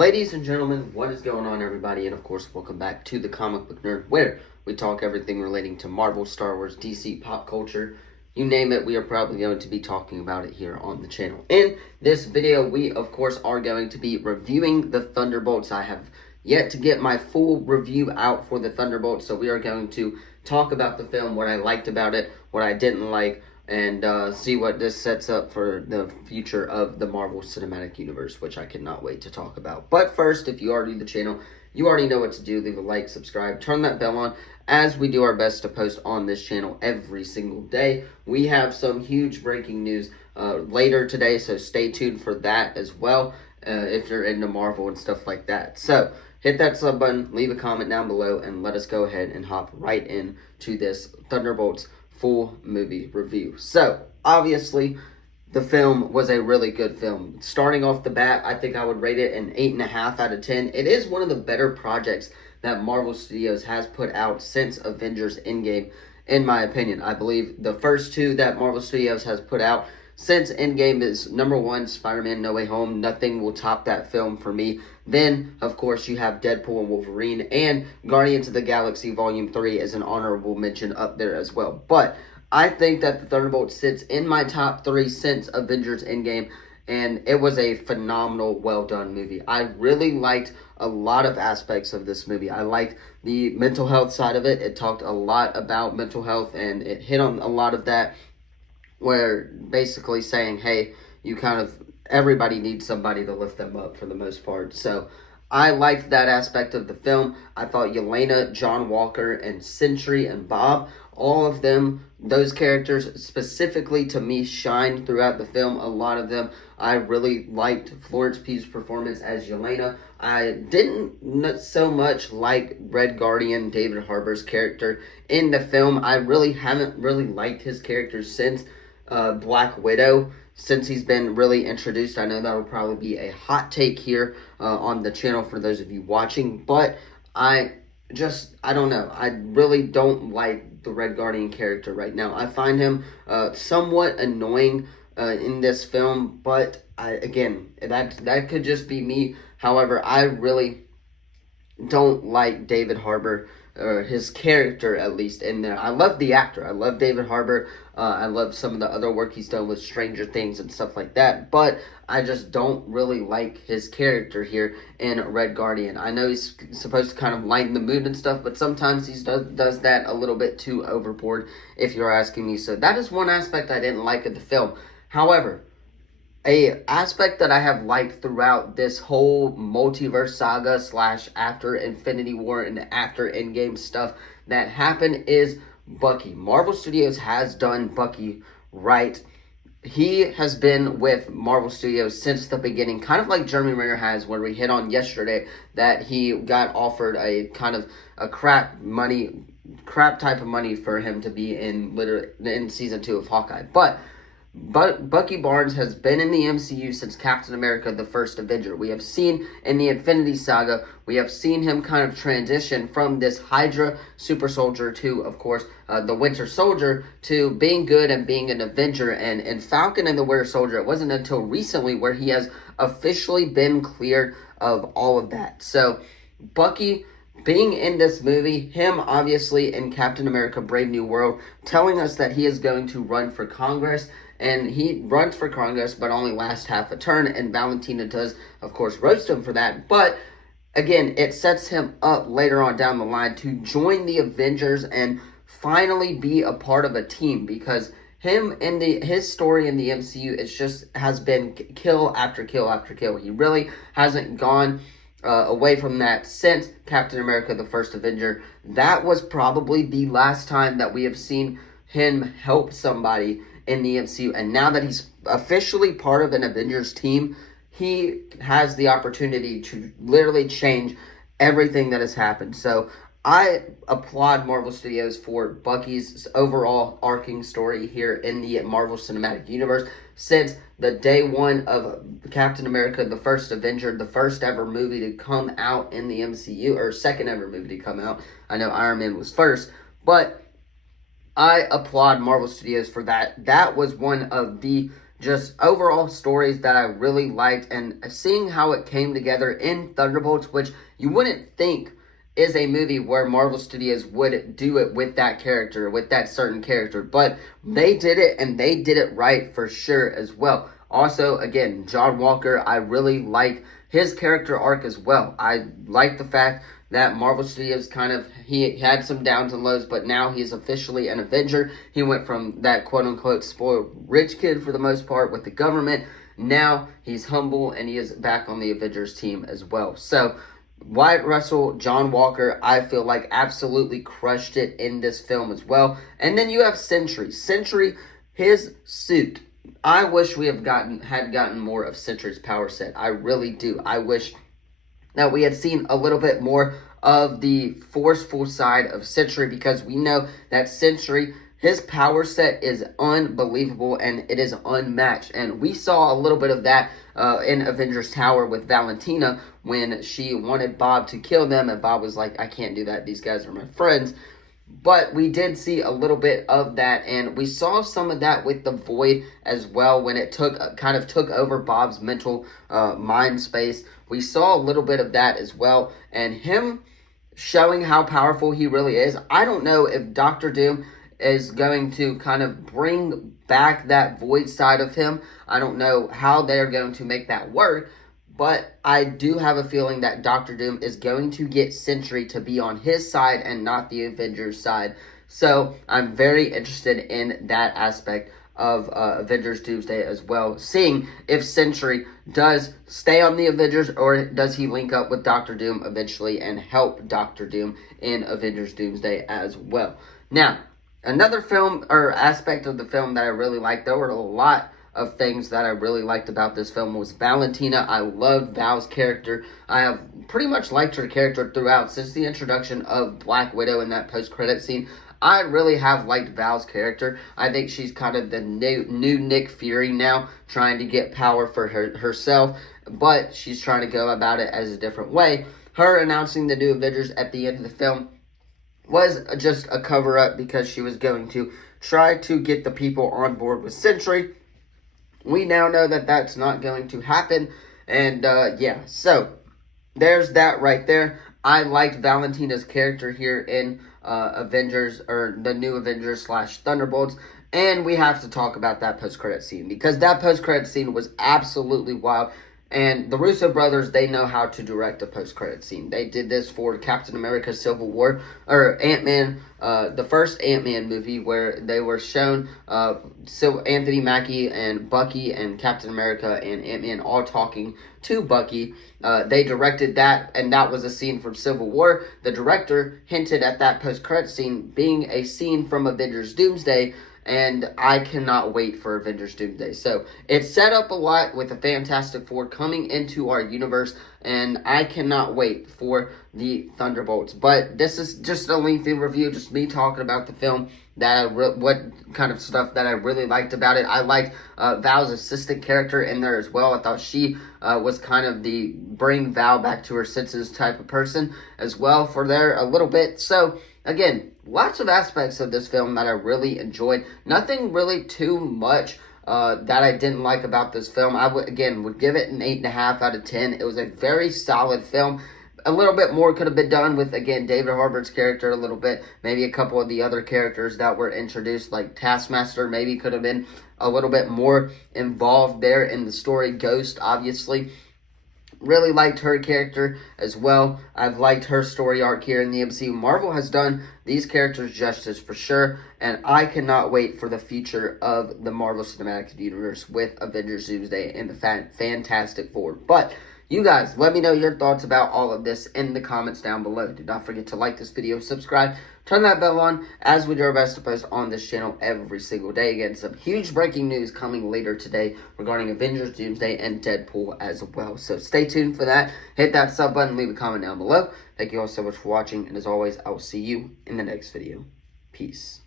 Ladies and gentlemen, what is going on, everybody? And of course, welcome back to the Comic Book Nerd, where we talk everything relating to Marvel, Star Wars, DC, pop culture. You name it, we are probably going to be talking about it here on the channel. In this video, we, of course, are going to be reviewing the Thunderbolts. I have yet to get my full review out for the Thunderbolts, so we are going to talk about the film, what I liked about it, what I didn't like, and see what this sets up for the future of the Marvel Cinematic Universe, which I cannot wait to talk about. But first, if you are new to the channel, you already know what to do. Leave a like, subscribe, turn that bell on, as we do our best to post on this channel every single day. We have some huge breaking news later today, so stay tuned for that as well, if you're into Marvel and stuff like that. So hit that sub button, leave a comment down below, and let us go ahead and hop right into this Thunderbolts full movie review. So, obviously, the film was a really good film. Starting off the bat, I think I would rate it an 8.5 out of 10. It is one of the better projects that Marvel Studios has put out since Avengers Endgame, in my opinion. I believe the first two that Marvel Studios has put out since Endgame is number one, Spider-Man No Way Home. Nothing will top that film for me. Then, of course, you have Deadpool and Wolverine, and Guardians of the Galaxy Volume 3 is an honorable mention up there as well. But I think that the Thunderbolts sits in my top 3 since Avengers Endgame, and it was a phenomenal, well-done movie. I really liked a lot of aspects of this movie. I liked the mental health side of it. It talked a lot about mental health, and it hit on a lot of that, where basically saying, hey, everybody needs somebody to lift them up for the most part. So I liked that aspect of the film. I thought Yelena, John Walker, and Sentry and Bob, all of them, those characters specifically to me, shined throughout the film. A lot of them. I really liked Florence Pugh's performance as Yelena. I didn't so much like Red Guardian, David Harbour's character in the film. I really haven't really liked his character since Black Widow, since he's been really introduced. I know that will probably be a hot take here on the channel for those of you watching, but I don't know. I really don't like the Red Guardian character right now. I find him somewhat annoying in this film, but again, that could just be me. However, I really don't like David Harbour, or his character at least, in there. I love the actor. I love David Harbour. I love some of the other work he's done with Stranger Things and stuff like that. But I just don't really like his character here in Red Guardian. I know he's supposed to kind of lighten the mood and stuff, but sometimes he does that a little bit too overboard, if you're asking me. So that is one aspect I didn't like of the film. However, a aspect that I have liked throughout this whole multiverse saga / after Infinity War and after Endgame stuff that happened is Bucky. Marvel Studios has done Bucky right. He has been with Marvel Studios since the beginning, kind of like Jeremy Renner has, where we hit on yesterday that he got offered a kind of a crap type of money for him to be in season 2 of Hawkeye. But Bucky Barnes has been in the MCU since Captain America, the First Avenger. We have seen in the Infinity Saga, we have seen him kind of transition from this Hydra super soldier to, of course, the Winter Soldier, to being good and being an Avenger. And in Falcon and the Winter Soldier, it wasn't until recently where he has officially been cleared of all of that. So Bucky being in this movie, him obviously in Captain America Brave New World, telling us that he is going to run for Congress. And he runs for Congress, but only lasts half a turn. And Valentina does, of course, roast him for that. But again, it sets him up later on down the line to join the Avengers and finally be a part of a team. Because him and his story in the MCU, has been kill after kill after kill. He really hasn't gone away from that since Captain America, the First Avenger. That was probably the last time that we have seen him help somebody in the MCU, and now that he's officially part of an Avengers team, he has the opportunity to literally change everything that has happened. So I applaud Marvel Studios for Bucky's overall arcing story here in the Marvel Cinematic Universe. Since the day one of Captain America, the First Avenger, the first ever movie to come out in the MCU, or second ever movie to come out. I know Iron Man was first, but I applaud Marvel Studios for that. That was one of the just overall stories that I really liked, and seeing how it came together in Thunderbolts, which you wouldn't think is a movie where Marvel Studios would do it with that character, with that certain character, but they did it, and they did it right for sure as well. Also, again, John Walker, I really like his character arc as well. I like the fact that Marvel Studios he had some downs and lows, but now he's officially an Avenger. He went from that quote-unquote spoiled rich kid for the most part with the government. Now he's humble, and he is back on the Avengers team as well. So Wyatt Russell, John Walker, I feel like absolutely crushed it in this film as well. And then you have Sentry. Sentry, his suit. I wish we had gotten more of Sentry's power set. I really do. I wish that we had seen a little bit more of the forceful side of Sentry, because we know that Sentry, his power set is unbelievable and it is unmatched. And we saw a little bit of that in Avengers Tower with Valentina when she wanted Bob to kill them, and Bob was like, I can't do that. These guys are my friends. But we did see a little bit of that, and we saw some of that with the Void as well when it kind of took over Bob's mental mind space. We saw a little bit of that as well, and him showing how powerful he really is. I don't know if Doctor Doom is going to kind of bring back that Void side of him. I don't know how they're going to make that work. But I do have a feeling that Doctor Doom is going to get Sentry to be on his side and not the Avengers side. So I'm very interested in that aspect of Avengers Doomsday as well. Seeing if Sentry does stay on the Avengers, or does he link up with Doctor Doom eventually and help Doctor Doom in Avengers Doomsday as well. Now, another film or aspect of the film that I really liked, there were a lot of things that I really liked about this film, was Valentina. I loved Val's character. I have pretty much liked her character throughout since the introduction of Black Widow in that post-credit scene. I really have liked Val's character. I think she's kind of the new Nick Fury now, trying to get power for herself, but she's trying to go about it as a different way. Her announcing the new Avengers at the end of the film was just a cover-up because she was going to try to get the people on board with Sentry. We now know that that's not going to happen, and yeah, so there's that right there. I liked Valentina's character here in Avengers, or the new Avengers / Thunderbolts, and we have to talk about that post-credit scene, because that post-credit scene was absolutely wild. And the Russo brothers, they know how to direct a post-credit scene. They did this for Captain America Civil War, or Ant-Man, the first Ant-Man movie, where they were shown Anthony Mackie and Bucky and Captain America and Ant-Man all talking to Bucky. They directed that, and that was a scene from Civil War. The director hinted at that post-credit scene being a scene from Avengers Doomsday, and I cannot wait for Avengers Doomsday. So it's set up a lot with the Fantastic Four coming into our universe, and I cannot wait for the Thunderbolts. But this is just a lengthy review, just me talking about the film, what kind of stuff that I really liked about it. I liked Val's assistant character in there as well. I thought she was kind of the bring Val back to her senses type of person as well for there a little bit. So again, lots of aspects of this film that I really enjoyed. Nothing really too much that I didn't like about this film. I would give it an 8.5 out of 10. It was a very solid film. A little bit more could have been done with, again, David Harbour's character a little bit. Maybe a couple of the other characters that were introduced, like Taskmaster, maybe could have been a little bit more involved there in the story. Ghost, obviously. Really liked her character as well. I've liked her story arc here in the MCU. Marvel has done these characters justice for sure, and I cannot wait for the future of the Marvel Cinematic Universe with Avengers Doomsday and the Fantastic Four. But you guys, let me know your thoughts about all of this in the comments down below. Do not forget to like this video, subscribe, turn that bell on, as we do our best to post on this channel every single day. Again, some huge breaking news coming later today regarding Avengers Doomsday and Deadpool as well. So stay tuned for that. Hit that sub button, leave a comment down below. Thank you all so much for watching, and as always, I will see you in the next video. Peace.